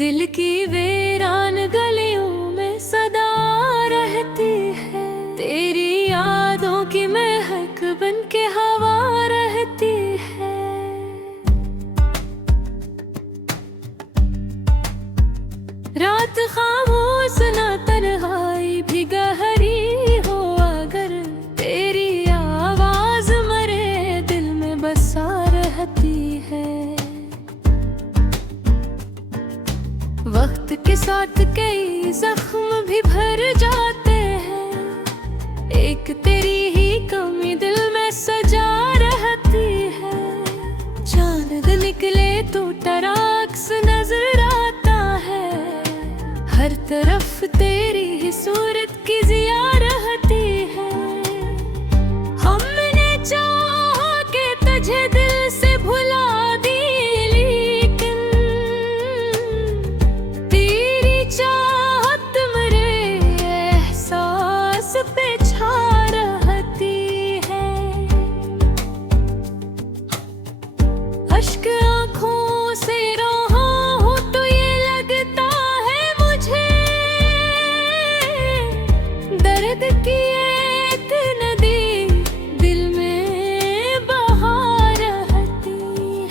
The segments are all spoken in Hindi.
दिल की वीरान गलियों में सदा रहती है, तेरी यादों की महक बन के हवा रहती है। रात खामोश न तन्हाई भी गहरी हो, अगर तेरी आवाज मरे दिल में बसा रहती है। वक्त के साथ कई जख्म भी भर जाते हैं, एक तेरी ही कमी दिल में सजा रहती है। चांद निकले तो टराक्स नजर आता है, हर तरफ तेरी ही सूरत की जिया रहती है। हमने चाहा कि तुझे दिल से भुला दी, लेकिन तेरी चाहत मेरे एहसास पे छा रहती है। अश्क आँखों से रहा हूँ तो ये लगता है मुझे, दर्द की एक नदी दिल में बहा रहती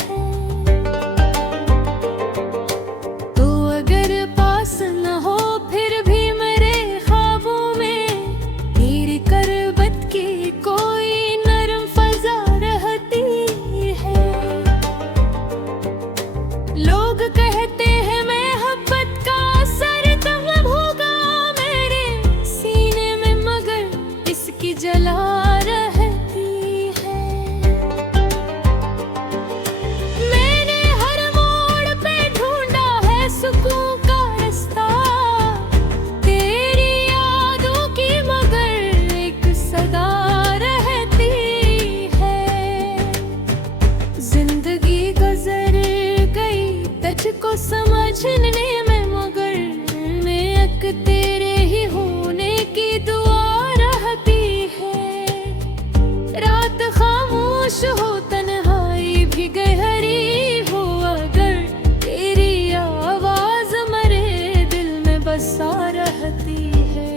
है। तो अगर पास न हो फिर भी मेरे ख्वाबों में तेरी करबत की कोई नरम फजा रहती है। लोग कहते हैं मोहब्बत का असर तब होगा मेरे सीने में, मगर इसकी जला रहती है। मैंने हर मोड़ पे ढूंढा है सुकून का रास्ता, तेरी यादों की मगर एक सदा रहती है। जिंदगी गुजर गई तुझको समझने में, मगर मैं एक तेरे ही होने की दुआ रहती है। रात खामोश हो तन्हाई भी गहरी हो, अगर तेरी आवाज मरे दिल में बसा रहती है।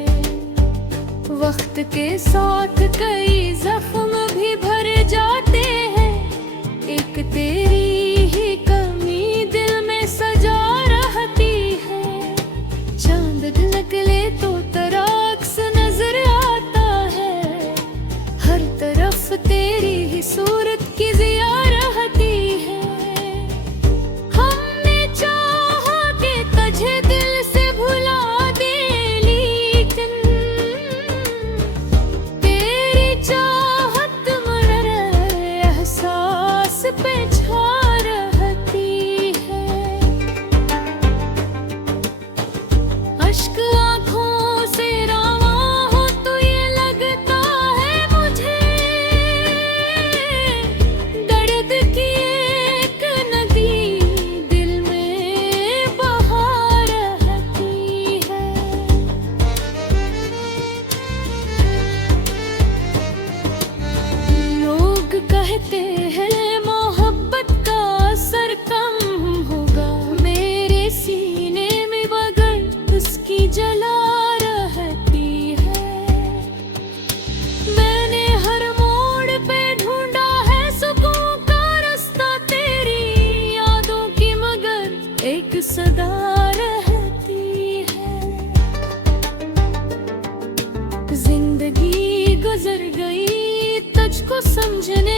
वक्त के साथ कई जख्म भी भर जाते हैं, एक तेरी ही कमी दिल में सजा रहती है। चांद निकले तो तराक्स नजर आता है, हर तरफ तेरी ही सूरत की जिया रहती है। हमने चाहा कि तुझे दिल से भुला दे, लेकिन तेरी चाहत मगर एहसास पे छा रहती है। अश्क आँखों से रवा हो तो ये लगता है मुझे, दर्द की एक नदी दिल में बहा रहती है। लोग कहते हैं मोहब्बत का असर कम होगा मेरे सीने में, मगर उसकी जला रहती है। मैंने हर मोड़ पे ढूंढा है सुकून का रास्ता, तेरी यादों की मगर एक सदा रहती है। जिंदगी गुजर गई तुझको समझने